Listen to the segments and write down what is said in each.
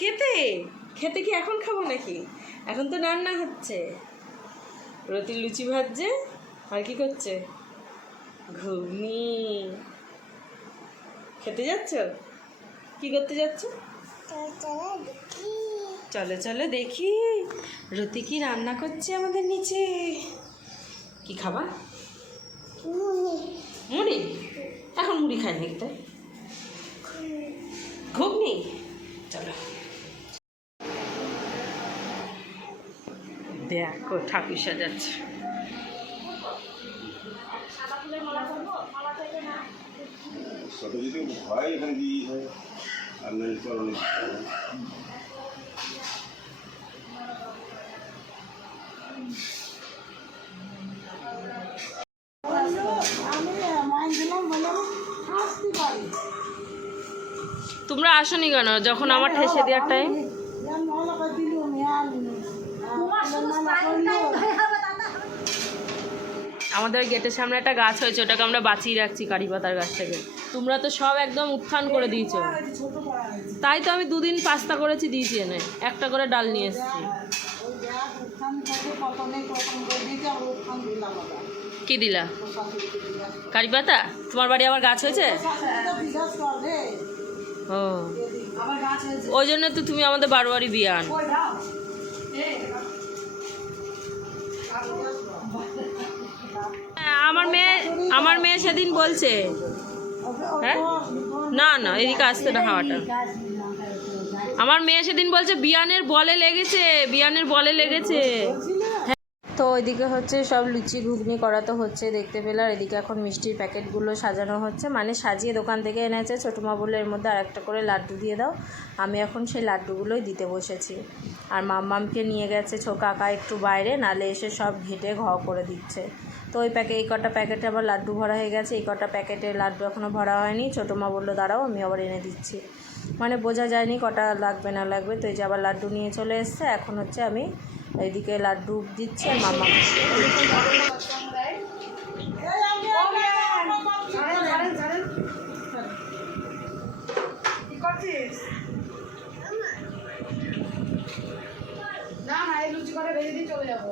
খেতে খেতে কি এখন খাবো নাকি? এখন তো রান্না হচ্ছে। রতি লুচি ভাজছে আর কি করছে? ঘুগনি। খেতে যাচ্ছ? কি করতে যাচ্ছ? চলো চলো দেখি রতি কি রান্না করছে আমাদের নিচে। কি খাবা? মুড়ি। এখন মুড়ি খাই নাকি? তাই ঘুগনি। চলো দেখো ঠাকুর সাজাচ্ছে। তোমরা আসনি কেন যখন আমার ঠেসে দেওয়ার টাইম? আমাদের গেটের সামনে একটা গাছ হয়েছে, ওটাকে আমরা বাঁচিয়ে রাখছি, কারি পাতার গাছটাকে। তোমরা তো সব একদম উত্থান করে দিয়েছ। তাই তো আমি দুদিন পাস্তা করেছি, দিয়েছি এনে একটা করে ডাল নিয়ে এসেছি। কি দিলা? কারি পাতা? তোমার বাড়ি আবার গাছ হয়েছে? ও ওই জন্য তো তুমি আমাদের বারোয়ারি বিয়ান। আমার মেয়ে সেদিন বলছে, হ্যাঁ না না এদিকে আসতে না হাওয়াটা। আমার মেয়ে সেদিন বলছে বিয়ানের বলে লেগেছে, বিয়ানের বলে লেগেছে। তো ওইদিকে হচ্ছে সব লুচি ঘুগনি করা তো হচ্ছে দেখতে পেলে। আর এদিকে এখন মিষ্টির প্যাকেটগুলো সাজানো হচ্ছে, মানে সাজিয়ে দোকান থেকে এনেছে। ছোটো মা বললো এর মধ্যে আর একটা করে লাড্ডু দিয়ে দাও। আমি এখন সেই লাড্ডুগুলোই দিতে বসেছি। আর মাম্মামকে নিয়ে গেছে কাকা একটু বাইরে, নালে এসে সব ঘেটে ঘ করে দিচ্ছে। তো ওই এই কটা প্যাকেটে আবার লাড্ডু ভরা হয়ে গেছে, এই কটা প্যাকেটে লাড্ডু এখনও ভরা হয়নি। ছোটো মা বললো দাঁড়াও আমি আবার এনে দিচ্ছি, মানে বোঝা যায়নি কটা লাগবে না লাগবে। তো এই যে আবার লাড্ডু নিয়ে চলে এসছে। এখন হচ্ছে আমি এইদিকে লাড্ডু দিচ্ছি আর মামা। না না এই লুচি করে ভেজে দিয়ে চলে যাবো।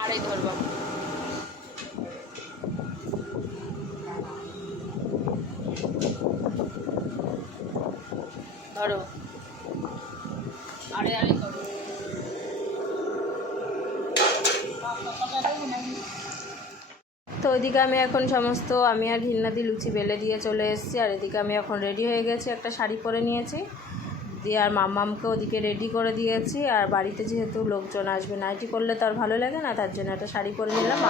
আরে ধরবা ধরো আরে আরে করো। তো ওইদিকে আমি এখন সমস্ত আমি আর ঘিন্নাদি লুচি বেলে দিয়ে চলে এসেছি। আর এদিকে আমি এখন রেডি হয়ে গেছি, একটা শাড়ি পরে নিয়েছি দিয়ে। আর মাম্মামকে ওদিকে রেডি করে দিয়েছি। আর বাড়িতে যেহেতু লোকজন আসবে, নাইটি করলে তো আর ভালো লাগে না, তার জন্য একটা শাড়ি পরে নিলাম।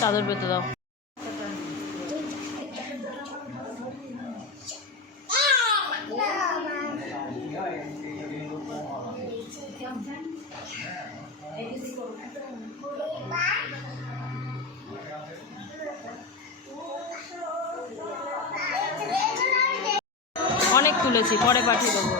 চাদর পেতে দাও। অনেক তুলেছি, পরে পাঠিয়ে দেবো।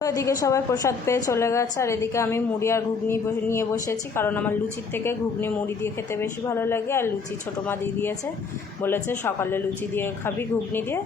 Dia তো এদিকে সবাই প্রসাদ পেয়ে চলে গেছে, আর এদিকে আমি মুড়ি আর ঘুগনি নিয়ে বসেছি, কারণ আমার লুচির থেকে ঘুগনি মুড়ি দিয়ে খেতে বেশি ভালো লাগে। আর লুচি ছোটো মা দিয়ে দিয়েছে, বলেছে সকালে লুচি দিয়ে খাবি ঘুগনি দিয়ে,